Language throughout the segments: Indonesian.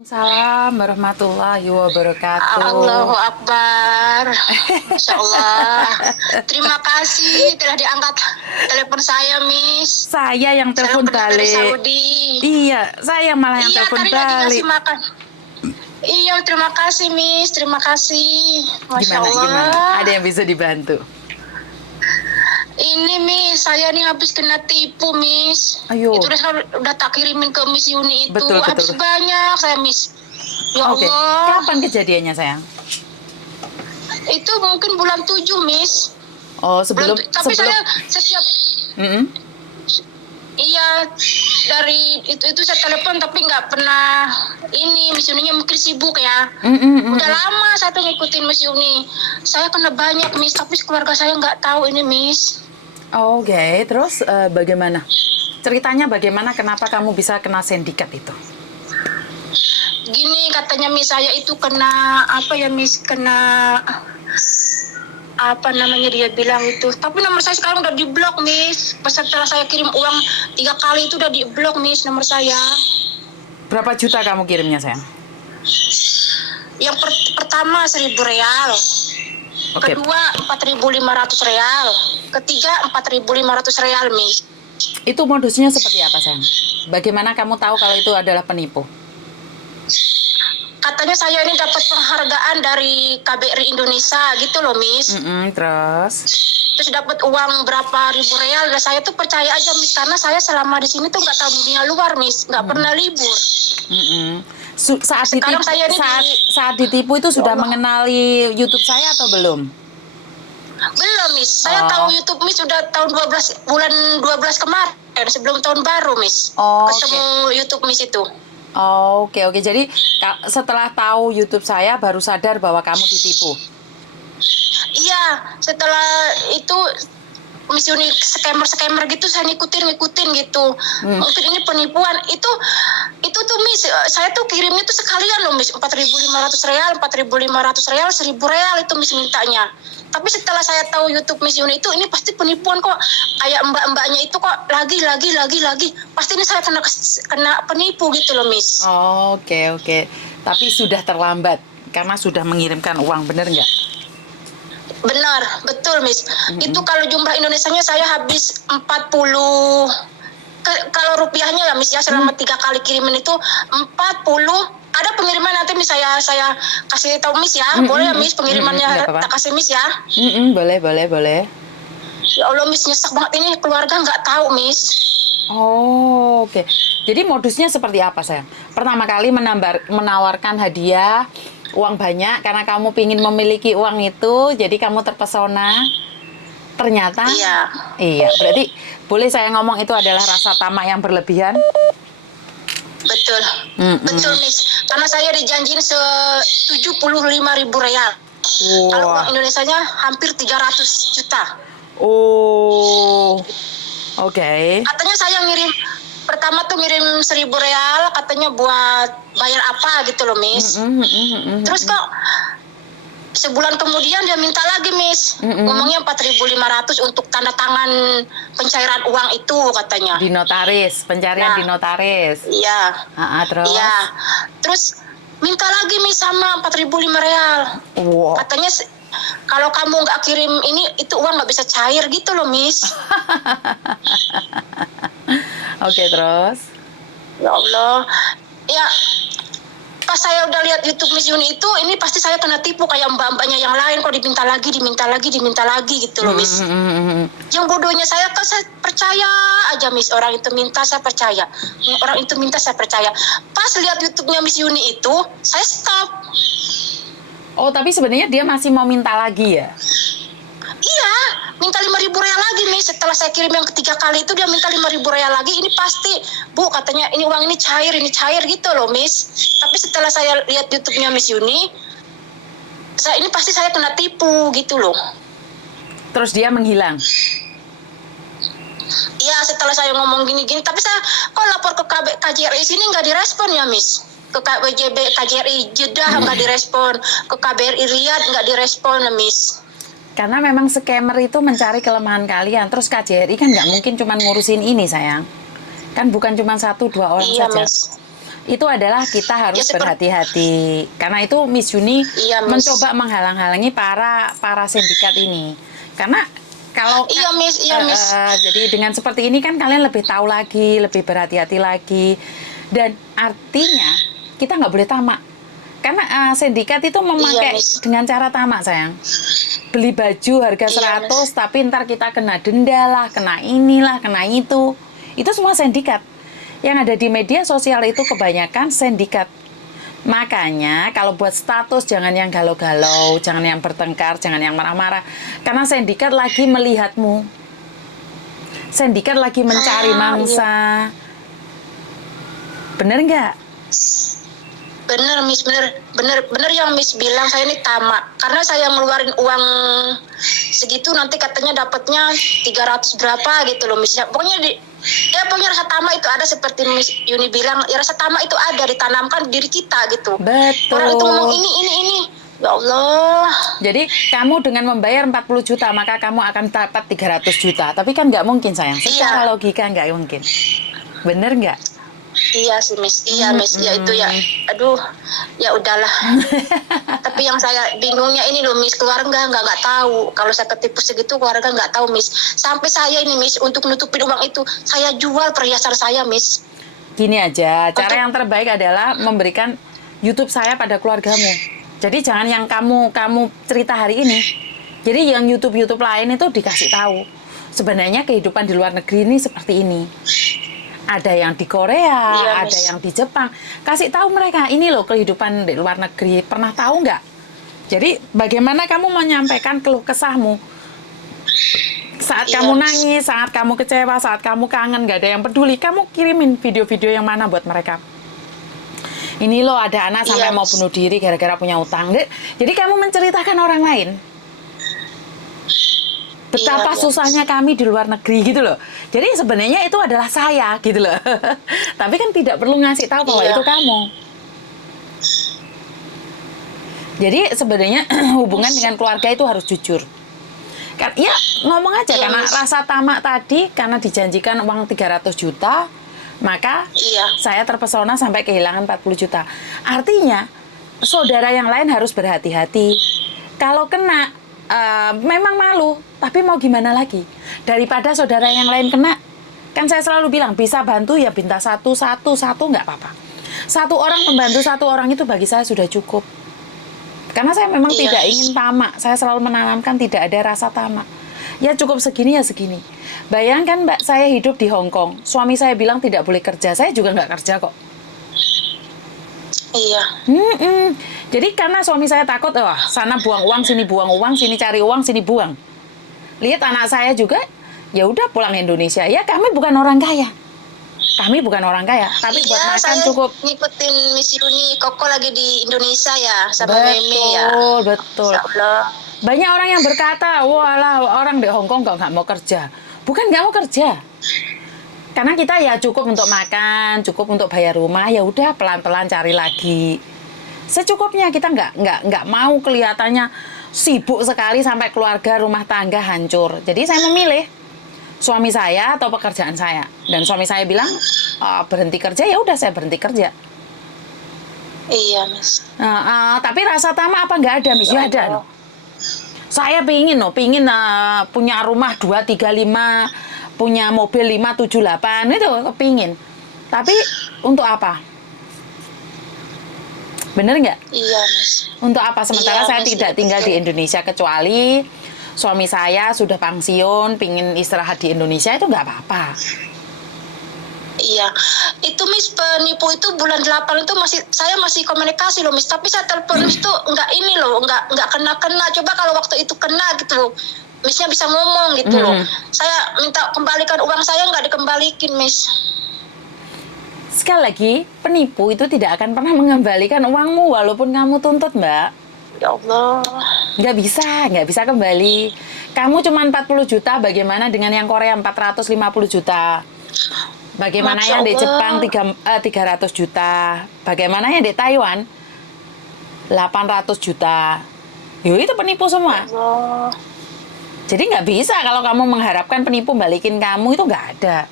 Salam warahmatullahi Allahu wabarakatuh. Akbar. Masya Allah. Terima kasih telah diangkat telepon saya, Miss. Saya yang Salam telepon kenal dari balik. Saudi. Iya, saya malah yang Iya, telepon tadi lagi ngasih balik. makan. Iya, terima kasih, Miss. Terima kasih. Masya Gimana? Allah. Ada yang bisa dibantu? Ini, Miss, saya nih habis kena tipu, Miss. Ayo. Itu udah tak kirimin ke Miss Yuni itu. Betul, Habis betul. banyak saya, Miss. Ya Oke. Allah. Kapan kejadiannya, sayang? Itu mungkin bulan 7, Miss. Oh, sebelum Tapi saya setiap Mm-mm. iya dari itu saya telepon tapi nggak pernah ini Miss Yuninya mungkin sibuk ya. Mm-mm. Udah lama saya tuh ngikutin Miss Yuni. Saya kena banyak Miss tapi keluarga saya nggak tahu ini Miss. Oke, terus bagaimana? Ceritanya bagaimana kenapa kamu bisa kena sindikat itu? Gini katanya Miss saya itu kena apa ya Miss kena apa namanya dia bilang itu tapi nomor saya sekarang udah diblok Miss pas setelah saya kirim uang 3 kali itu udah diblok Miss nomor saya. Berapa juta kamu kirimnya, sayang? Yang pertama 1.000 real. Oke. Kedua 4.500 real. Ketiga 4.500 real, Miss. Itu modusnya seperti apa, sayang? Bagaimana kamu tahu kalau itu adalah penipu? Katanya saya ini dapat penghargaan dari KBRI Indonesia gitu loh, Miss. Terus? Terus dapat uang berapa ribu real. Dan saya tuh percaya aja, Miss, karena saya selama di sini tuh nggak tahu dunia luar, Miss. Nggak pernah libur. Saat Sekarang ditipu, saya ini saat ditipu itu sudah Allah. mengenali YouTube saya atau belum? Belum, Miss. Saya tahu YouTube Miss sudah tahun 12 bulan 12 kemarin sebelum tahun baru, Miss. Ketemu YouTube Miss itu. Oke. Jadi setelah tahu YouTube saya baru sadar bahwa kamu ditipu. Iya, setelah itu Miss Uni scammer gitu saya ngikutin gitu. Mungkin ini penipuan. Itu tuh Miss, saya tuh kirimnya tuh sekalian loh Miss, 4.500 real, 4.500 real, 1.000 real itu Miss mintanya. Tapi setelah saya tahu YouTube Miss Yuni itu ini pasti penipuan kok. Kayak mbak-mbaknya itu kok lagi. Pasti ini saya kena penipu gitu loh Miss. Oke. Tapi sudah terlambat karena sudah mengirimkan uang, bener nggak? Benar, betul Miss. Itu kalau jumlah Indonesianya saya habis 40. Kalau rupiahnya ya Miss ya selama 3 kali kiriman itu 40. Ada pengiriman nanti Miss saya kasih tahu Miss ya. Boleh ya Miss pengirimannya tak kasih Miss ya. Boleh. Ya Allah Miss nyesek banget ini keluarga nggak tahu Miss. Oke. Jadi modusnya seperti apa, sayang? Pertama kali menawarkan hadiah uang banyak karena kamu pingin memiliki uang itu, jadi kamu terpesona. Ternyata iya, berarti boleh saya ngomong itu adalah rasa tamak yang berlebihan? Betul. Betul Miss. Karena saya dijanjiin 75.000 real. Kalau uang Indonesianya hampir 300 juta. Oke. Katanya saya pertama tuh ngirim 1.000 real katanya buat bayar apa gitu loh Miss. Terus kok sebulan kemudian dia minta lagi Miss. Ngomongnya 4.500 untuk tanda tangan pencairan uang itu katanya. Di notaris, pencarian di notaris. Iya. Terus? Iya. Terus minta lagi Miss sama 4.500 real. Katanya kalau kamu nggak kirim ini itu uang nggak bisa cair gitu loh Miss. Oke, terus? Ya Allah. Ya pas saya udah lihat YouTube Miss Yuni itu ini pasti saya kena tipu kayak mbak-mbaknya yang lain kok diminta lagi gitu loh Miss. Yang bodohnya saya kan saya percaya aja Miss, orang itu minta saya percaya. Orang itu minta saya percaya. Pas lihat YouTube-nya Miss Yuni itu saya stop. Tapi sebenarnya dia masih mau minta lagi ya? Iya, minta 5.000 real lagi nih. Setelah saya kirim yang ketiga kali itu dia minta 5.000 real lagi. Ini pasti, Bu, katanya ini uang ini cair gitu loh, Miss. Tapi setelah saya lihat YouTube-nya Miss Yuni, ini pasti saya kena tipu gitu loh. Terus dia menghilang? Iya, setelah saya ngomong gini-gini. Tapi saya kok lapor ke KJRI sini nggak direspon ya, Miss. Ke WJB KJRI Jeddah nggak direspon. Ke KBRI Riyadh nggak direspon, Miss. Karena memang scammer itu mencari kelemahan kalian. Terus KJRI kan nggak mungkin cuma ngurusin ini, sayang. Kan bukan cuma 1-2 orang saja. Miss. itu adalah kita harus Ya, berhati-hati karena itu Miss Yuni Iya, Miss. mencoba menghalang-halangi para sindikat ini karena kalau Iya, Miss. Iya, Miss. jadi dengan seperti ini kan kalian lebih tahu lagi, lebih berhati-hati lagi dan artinya kita nggak boleh tamak karena sindikat itu memakai Miss. dengan cara tamak sayang. Beli baju harga 100 Miss. tapi ntar kita kena denda lah, kena inilah, kena itu semua sindikat. Yang ada di media sosial itu kebanyakan sindikat. Makanya kalau buat status jangan yang galau-galau, jangan yang bertengkar, jangan yang marah-marah. Karena sindikat lagi melihatmu. Sindikat lagi mencari mangsa. Bener nggak? Bener, Miss. Bener yang Miss bilang, saya ini tamak. Karena saya ngeluarin uang segitu, nanti katanya dapatnya 300 berapa gitu loh, Miss. Pokoknya rasa tamak itu ada, seperti Miss Yuni bilang, ya rasa tamak itu ada, ditanamkan di diri kita gitu. Betul. Orang itu ngomong ini. Ya Allah. Jadi kamu dengan membayar 40 juta maka kamu akan dapat 300 juta. Tapi kan nggak mungkin sayang. Secara logika nggak mungkin. Bener nggak? Iya sih, Miss. Iya, Miss. Ya itu ya. Aduh, ya udahlah. Tapi yang saya bingungnya ini loh, Miss, keluarga nggak tahu. Kalau saya ketipu segitu, keluarga nggak tahu, Miss. Sampai saya ini, Miss, untuk nutupin uang itu, saya jual perhiasan saya, Miss. Gini aja, cara yang terbaik adalah memberikan YouTube saya pada keluargamu. Jadi jangan yang kamu cerita hari ini. Jadi yang YouTube lain itu dikasih tahu. Sebenarnya kehidupan di luar negeri ini seperti ini. Ada yang di Korea, Iya, ada Miss. yang di Jepang. Kasih tahu mereka, ini loh kehidupan di luar negeri. Pernah tahu nggak? Jadi bagaimana kamu menyampaikan keluh kesahmu? Saat Iya, kamu Miss. nangis, saat kamu kecewa, saat kamu kangen, nggak ada yang peduli. Kamu kirimin video-video yang mana buat mereka? Ini loh ada anak sampai Iya, mau Miss. bunuh diri gara-gara punya utang. Jadi kamu menceritakan orang lain. Betapa Iya, susahnya kami di luar negeri gitu loh. Jadi sebenarnya itu adalah saya gitu loh. Tapi kan tidak perlu ngasih tahu bahwa Iya. itu kamu. Jadi sebenarnya hubungan dengan keluarga itu harus jujur. Ya ngomong aja Iya, karena Miss. rasa tamak tadi karena dijanjikan uang 300 juta, maka Iya. saya terpesona sampai kehilangan 40 juta. Artinya saudara yang lain harus berhati-hati. Kalau kena memang malu, tapi mau gimana lagi? Daripada saudara yang lain kena, kan saya selalu bilang bisa bantu ya minta satu nggak apa-apa. Satu orang membantu satu orang itu bagi saya sudah cukup. Karena saya memang Iya. tidak ingin tamak. Saya selalu menanamkan tidak ada rasa tamak. Ya cukup segini ya segini. Bayangkan Mbak, saya hidup di Hong Kong. Suami saya bilang tidak boleh kerja. Saya juga nggak kerja kok. Iya. Jadi karena suami saya takut, wah sana buang uang, sini cari uang, sini buang. Lihat anak saya juga, ya udah pulang Indonesia. Ya kami bukan orang kaya. Tapi buat Iya, makan saya cukup. ngikutin Miss Yuni. Koko lagi di Indonesia ya, sama Meme ya. Betul. Insya Allah. Banyak orang yang berkata, walah orang di Hong Kong nggak mau kerja. Bukan nggak mau kerja. Karena kita ya cukup untuk makan, cukup untuk bayar rumah, ya udah pelan-pelan cari lagi. Secukupnya kita nggak mau kelihatannya sibuk sekali sampai keluarga rumah tangga hancur. Jadi saya memilih suami saya atau pekerjaan saya. Dan suami saya bilang berhenti kerja, ya udah saya berhenti kerja. Iya, Miss. Tapi rasa tamak apa nggak ada, Miss? Ya ada. No. Saya pingin punya rumah 235, punya mobil 578, itu kepingin. Tapi untuk apa? Bener nggak? Iya, Miss. Untuk apa? Sementara Iya, saya Miss, tidak tinggal di Indonesia, kecuali suami saya sudah pensiun, pingin istirahat di Indonesia, itu nggak apa-apa. Iya, itu Miss, penipu itu bulan 8 itu saya masih komunikasi loh, Miss. Tapi saya telepon Miss tuh nggak kena. Coba kalau waktu itu kena gitu, Missnya bisa ngomong gitu loh. Saya minta kembalikan uang saya, nggak dikembalikan, Miss. Sekali lagi, penipu itu tidak akan pernah mengembalikan uangmu walaupun kamu tuntut, Mbak. Ya Allah. Nggak bisa kembali. Kamu cuma 40 juta, bagaimana dengan yang Korea 450 juta? Bagaimana Masya yang di Allah. Jepang 300 juta? Bagaimana yang di Taiwan 800 juta? Yo, itu penipu semua. Allah. Jadi nggak bisa kalau kamu mengharapkan penipu balikin kamu, itu nggak ada.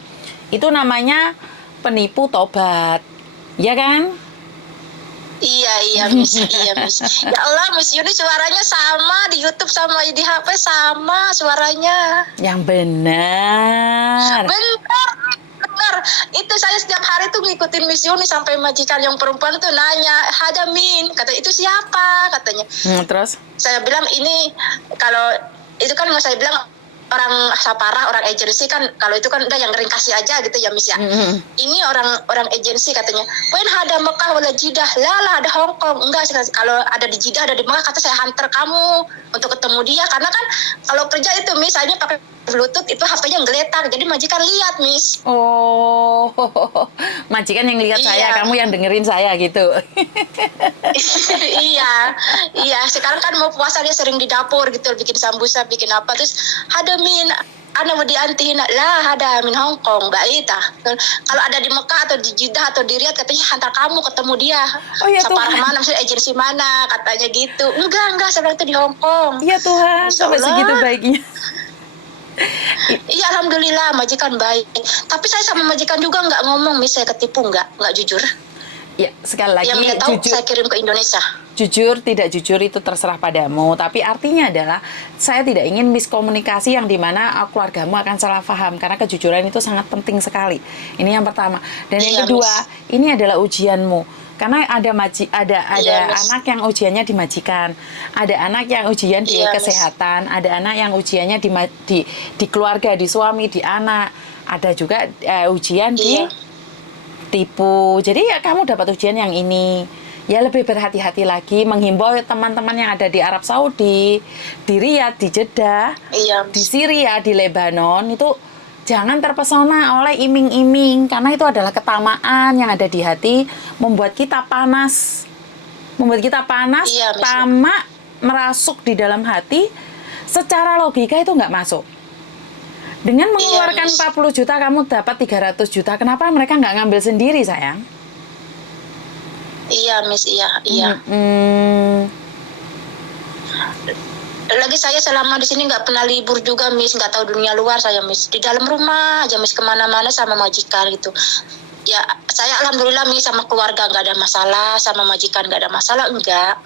Itu namanya penipu tobat. Iya kan? Iya Miss, iya Miss. Ya Allah, Miss Yuni suaranya sama di YouTube sama di HP sama suaranya. Yang benar. Benar. Itu saya setiap hari tuh ngikutin Miss Yuni sampai majikan yang perempuan tuh nanya, "Ada Min," kata itu siapa katanya. Terus? Saya bilang ini kalau itu kan saya bilang orang Sapara, orang agensi kan kalau itu kan udah yang ring kasih aja gitu ya Miss ya. Ini orang agensi katanya. Wen ada Mekah wala Jidah. Lah ada Hong Kong. Enggak kalau ada di Jidah ada di Mekah kata saya hantar kamu untuk ketemu dia karena kan kalau kerja itu misalnya pakai Bluetooth itu HP-nya ngeletak jadi majikan lihat Miss. Oh, majikan yang lihat saya, kamu yang dengerin saya gitu. Iya. Sekarang kan mau puasa dia sering di dapur gitu, bikin sambusa, bikin apa. Terus ada Min, ana mau diantihin lah, ada Min Hong Kong, baik tah. Kalau ada di Mekah atau di Jeddah atau di Riyadh katanya hantar kamu ketemu dia. Oh ya Saparah Tuhan. mana, maksudnya agensi mana, katanya gitu. Enggak, saya bilang itu di Hong Kong. Ya Tuhan, Insya sampai Allah. segitu baiknya. Iya alhamdulillah majikan baik. Tapi saya sama majikan juga nggak ngomong, Miss, saya ketipu nggak jujur. Ya, sekali lagi Yang dia tahu jujur. saya kirim ke Indonesia. Jujur, tidak jujur itu terserah padamu. Tapi artinya adalah saya tidak ingin miskomunikasi yang dimana keluargamu akan salah paham. Karena kejujuran itu sangat penting sekali. Ini yang pertama. Dan yang Iya, kedua, Miss. ini adalah ujianmu. Karena ada Iya, Miss. anak yang ujiannya di majikan, ada anak yang ujian di Iya, Miss. kesehatan, ada anak yang ujiannya di keluarga, di suami, di anak, ada juga ujian di Iya. tipu. Jadi ya kamu dapat ujian yang ini. Ya lebih berhati-hati lagi, menghimbau teman-teman yang ada di Arab Saudi, di Riyadh, di Jeddah, Iya, di Syria, di Lebanon, itu jangan terpesona oleh iming-iming, karena itu adalah ketamaan yang ada di hati, membuat kita panas. Membuat kita panas, Iya, Miss. tamak, merasuk di dalam hati, secara logika itu nggak masuk. Dengan mengeluarkan Miss. 40 juta, kamu dapat 300 juta. Kenapa mereka nggak ngambil sendiri, sayang? Iya, Miss, iya. Lagi saya selama di sini nggak pernah libur juga, Miss, nggak tahu dunia luar saya, Miss. Di dalam rumah aja, Miss, kemana-mana sama majikan gitu. Ya, saya alhamdulillah, Miss, sama keluarga nggak ada masalah, sama majikan nggak ada masalah, enggak.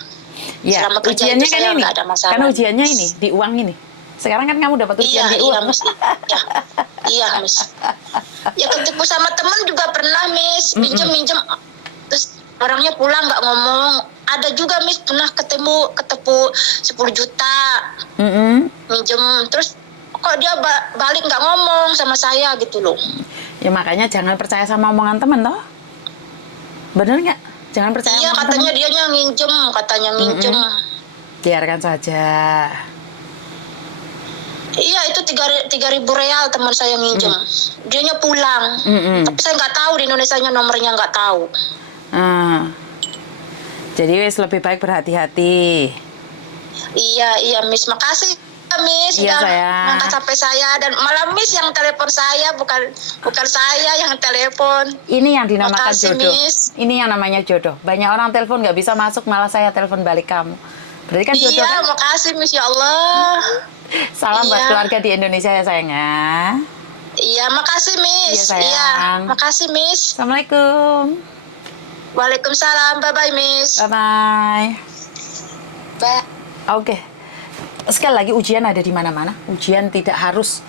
Ya, Selama kerja ujiannya itu kan saya ini. nggak ada masalah. Karena ujiannya ini, di uang ini. Sekarang kan kamu dapat ujian di uang. Miss. Iya, Miss. Ya ketipu sama temen juga pernah, Miss. Minjem, terus orangnya pulang nggak ngomong. Ada juga, Miss, pernah ketipu 10 juta. Minjem, terus kok dia balik nggak ngomong sama saya gitu loh. Ya makanya jangan percaya sama omongan temen toh. Bener nggak? Jangan percaya Iya, omongan katanya temen. dianya katanya nginjem. Biarkan saja. Iya, itu 3.000 real teman saya minjem. Dianya pulang. Tapi saya nggak tahu di Indonesianya nomornya nggak tahu. Jadi wes lebih baik berhati-hati. Iya, Miss. Makasih, Miss. Iya, Sudah sayang. ngangkat HP saya dan malah Miss yang telepon saya, bukan saya yang telepon. Ini yang dinamakan Makasih, jodoh. Miss. Ini yang namanya jodoh. Banyak orang telepon nggak bisa masuk, malah saya telepon balik kamu. Berarti kan jodoh Iya, kan? makasih, Miss, ya Allah. Salam buat Iya. keluarga di Indonesia ya sayang ya. Iya, makasih, Miss. Iya, sayang. Makasih, Miss. Assalamualaikum. Waalaikumsalam. Bye-bye, Miss. Bye-bye. Bye. Oke. Sekali lagi ujian ada di mana-mana. Ujian tidak harus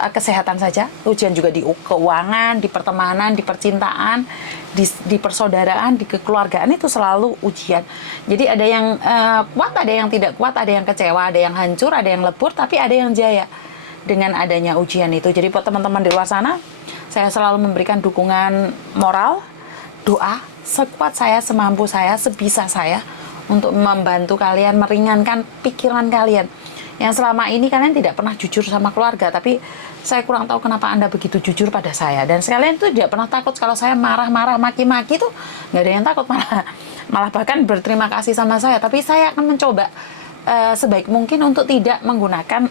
kesehatan saja. Ujian juga di keuangan, di pertemanan, di percintaan, di persaudaraan, di kekeluargaan itu selalu ujian. Jadi ada yang kuat, ada yang tidak kuat, ada yang kecewa, ada yang hancur, ada yang lebur, tapi ada yang jaya dengan adanya ujian itu. Jadi buat teman-teman di luar sana, saya selalu memberikan dukungan moral, doa, sekuat saya, semampu saya, sebisa saya untuk membantu kalian, meringankan pikiran kalian. Yang selama ini kalian tidak pernah jujur sama keluarga, tapi saya kurang tahu kenapa Anda begitu jujur pada saya. Dan sekalian itu tidak pernah takut kalau saya marah-marah, maki-maki itu nggak ada yang takut, malah bahkan berterima kasih sama saya. Tapi saya akan mencoba sebaik mungkin untuk tidak menggunakan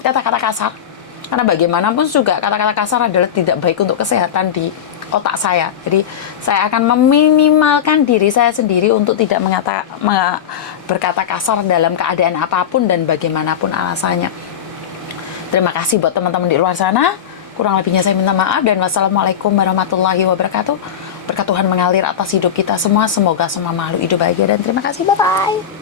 kata-kata kasar. Karena bagaimanapun juga kata-kata kasar adalah tidak baik untuk kesehatan di otak saya. Jadi saya akan meminimalkan diri saya sendiri untuk tidak berkata kasar dalam keadaan apapun dan bagaimanapun alasannya. Terima kasih buat teman-teman di luar sana. Kurang lebihnya saya minta maaf dan wassalamualaikum warahmatullahi wabarakatuh. Berkat Tuhan mengalir atas hidup kita semua. Semoga semua makhluk hidup bahagia dan terima kasih. Bye-bye.